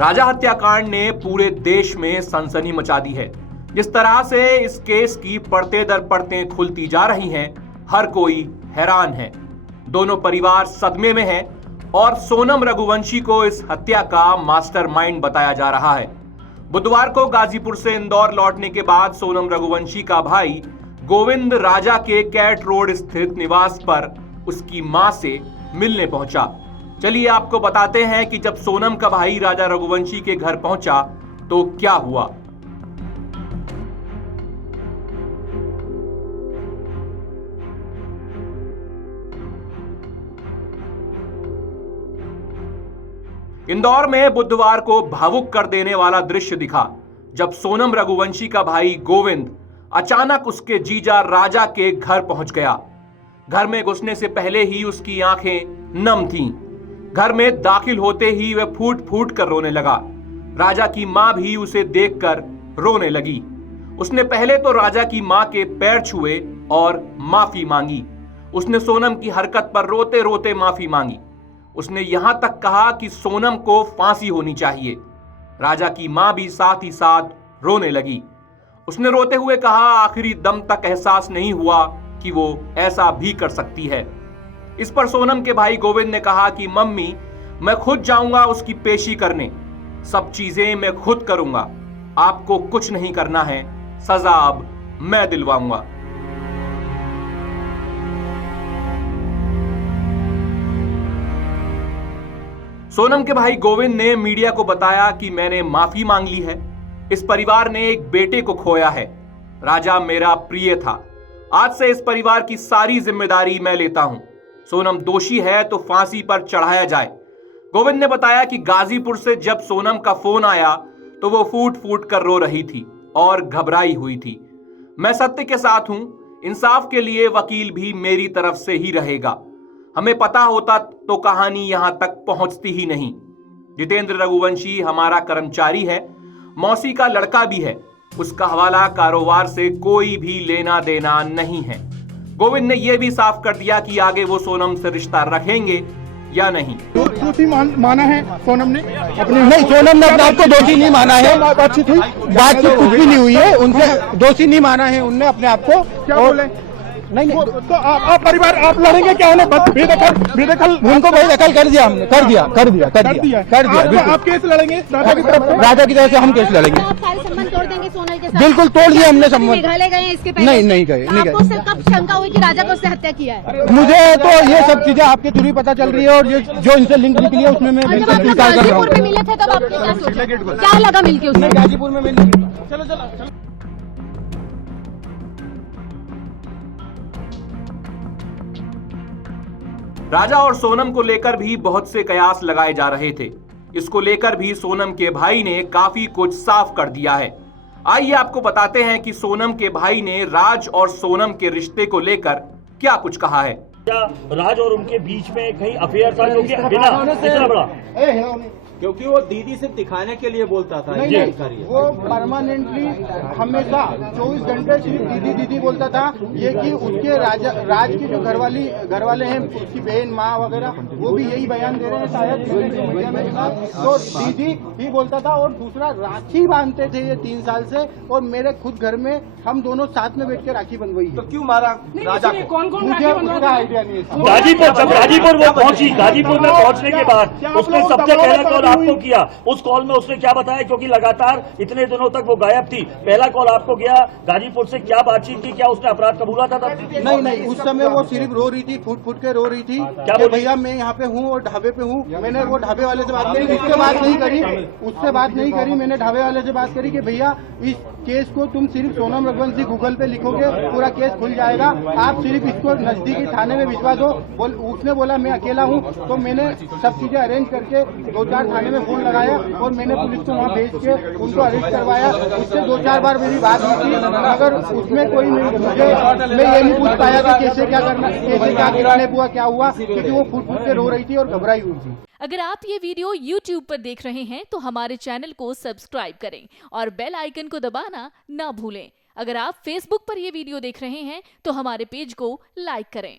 राजा हत्याकांड ने पूरे देश में सनसनी मचा दी है। जिस तरह से इस केस की परतें दर परतें खुलती जा रही हैं, हर कोई हैरान है। दोनों परिवार सदमे में हैं और सोनम रघुवंशी को इस हत्या का मास्टरमाइंड बताया जा रहा है। बुधवार को गाजीपुर से इंदौर लौटने के बाद सोनम रघुवंशी का भाई गोविंद राजा के कैट रोड स्थित निवास पर उसकी मां से मिलने पहुंचा। चलिए आपको बताते हैं कि जब सोनम का भाई राजा रघुवंशी के घर पहुंचा तो क्या हुआ। इंदौर में बुधवार को भावुक कर देने वाला दृश्य दिखा जब सोनम रघुवंशी का भाई गोविंद अचानक उसके जीजा राजा के घर पहुंच गया। घर में घुसने से पहले ही उसकी आंखें नम थीं। घर में दाखिल होते ही वह फूट फूट कर रोने लगा। राजा की मां भी उसे देखकर रोने लगी। उसने पहले तो राजा की मां के पैर छुए और माफी मांगी। उसने सोनम की हरकत पर रोते रोते माफी मांगी। उसने यहां तक कहा कि सोनम को फांसी होनी चाहिए। राजा की मां भी साथ ही साथ रोने लगी। उसने रोते हुए कहा आखिरी दम तक एहसास नहीं हुआ कि वो ऐसा भी कर सकती है। इस पर सोनम के भाई गोविंद ने कहा कि मम्मी, मैं खुद जाऊंगा उसकी पेशी करने, सब चीजें मैं खुद करूंगा, आपको कुछ नहीं करना है, सजा अब मैं दिलवाऊंगा। सोनम के भाई गोविंद ने मीडिया को बताया कि मैंने माफी मांग ली है। इस परिवार ने एक बेटे को खोया है। राजा मेरा प्रिय था। आज से इस परिवार की सारी जिम्मेदारी मैं लेता हूं। सोनम दोषी है तो फांसी पर चढ़ाया जाए। गोविंद ने बताया कि गाजीपुर से जब सोनम का फोन आया तो वो फूट फूट कर रो रही थी और घबराई हुई थी। मैं सत्य के साथ हूं, इंसाफ के लिए वकील भी मेरी तरफ से ही रहेगा। हमें पता होता तो कहानी यहां तक पहुंचती ही नहीं। जितेंद्र रघुवंशी हमारा कर्मचारी है, मौसी का लड़का भी है। उसका हवाला कारोबार से कोई भी लेना देना नहीं है। गोविंद ने यह भी साफ कर दिया कि आगे वो सोनम से रिश्ता रखेंगे या नहीं। दोषी माना है सोनम ने अपने? नहीं, सोनम ने अपने आप को दोषी नहीं माना है। बातचीत हुई? बातचीत कुछ भी नहीं हुई है। उनसे दोषी नहीं माना है उनने अपने आप को। क्या बोले? नहीं तो आप परिवार आप लड़ेंगे क्या? उन्हें बेदखल उनको बेदखल कर दिया हमने। कर दिया। आप केस लड़ेंगे राजा की तरफ से? राजा की तरफ से हम केस लड़ेंगे। आप सारे संबंध तोड़ देंगे सोनल के साथ? बिल्कुल तोड़ दिया हमने संबंध। निकाले गए हैं इसके पहले? नहीं गए। आपको उससे कब शंका हुई कि राजा को उससे हत्या किया है? मुझे तो ये सब चीजें आपके थ्रू ही पता चल रही है और जो इनसे लिंक निकली है उसमें मैं बिल्कुल स्वीकार कर रहा हूँ। गाजीपुर में मिले थे तब आपने क्या सोचा? क्या लगा मिलके उसमें? गाजीपुर में मिले। चलो। राजा और सोनम को लेकर भी बहुत से कयास लगाए जा रहे थे। इसको लेकर भी सोनम के भाई ने काफी कुछ साफ कर दिया है। आइए आपको बताते हैं कि सोनम के भाई ने राज और सोनम के रिश्ते को लेकर क्या कुछ कहा है। राज और उनके बीच में कहीं अफेयर था जो कि बिना इतना बड़ा, क्योंकि वो दीदी से दिखाने के लिए बोलता था। नहीं, वो परमानेंटली हमेशा 24 घंटे सिर्फ दीदी बोलता था। ये कि उसके राज की जो घर वाले हैं, उसकी बहन माँ वगैरह, वो भी यही बयान दे रहे हैं शायद मीडिया में। तो दीदी ही बोलता था और दूसरा राखी बांधते थे ये 3 साल से। और मेरे खुद घर में हम दोनों साथ में बैठ के राखी बंधवाई है। तो क्यों मारा राजा को? मुझे उसका आइडिया नहीं है। गाजीपुर वो पहुंची। गाजीपुर में पहुंचने के बाद उसने सबसे पहला कॉल आपको किया। उस कॉल में उसने क्या बताया, क्योंकि लगातार इतने दिनों तक वो गायब थी। पहला कॉल आपको गया गाजीपुर से, क्या बातचीत की? क्या उसने अपराध कबूला था तब? नहीं, उस समय वो सिर्फ रो रही थी, फूट के रो रही थी। क्या भैया मैं यहाँ पे हूँ और ढाबे पे हूँ। मैंने वो ढाबे वाले से बात करी, उससे बात नहीं करी। मैंने ढाबे वाले से बात करी कि भैया इस केस को तुम सिर्फ सोनम रघुवंशी गूगल पे लिखोगे, पूरा केस खुल जाएगा। आप सिर्फ इसको नजदीकी थाने में भिजवा दो। उसने बोला मैं अकेला हूँ। तो मैंने सब चीजें अरेंज करके 2-4 थाने में फोन लगाया और मैंने पुलिस को वहाँ भेज के उनको अरेस्ट करवाया। उससे 2-4 बार मेरी बात हुई थी, मगर उसमें कोई मैं ये नहीं पूछ पाया कि कैसे क्या किडनैप हुआ, क्या हुआ, क्योंकि वो फूट के रो रही थी और घबराई हुई थी। अगर आप ये वीडियो YouTube पर देख रहे हैं तो हमारे चैनल को सब्सक्राइब करें और बेल आइकन को दबाना ना भूलें। अगर आप Facebook पर ये वीडियो देख रहे हैं तो हमारे पेज को लाइक करें।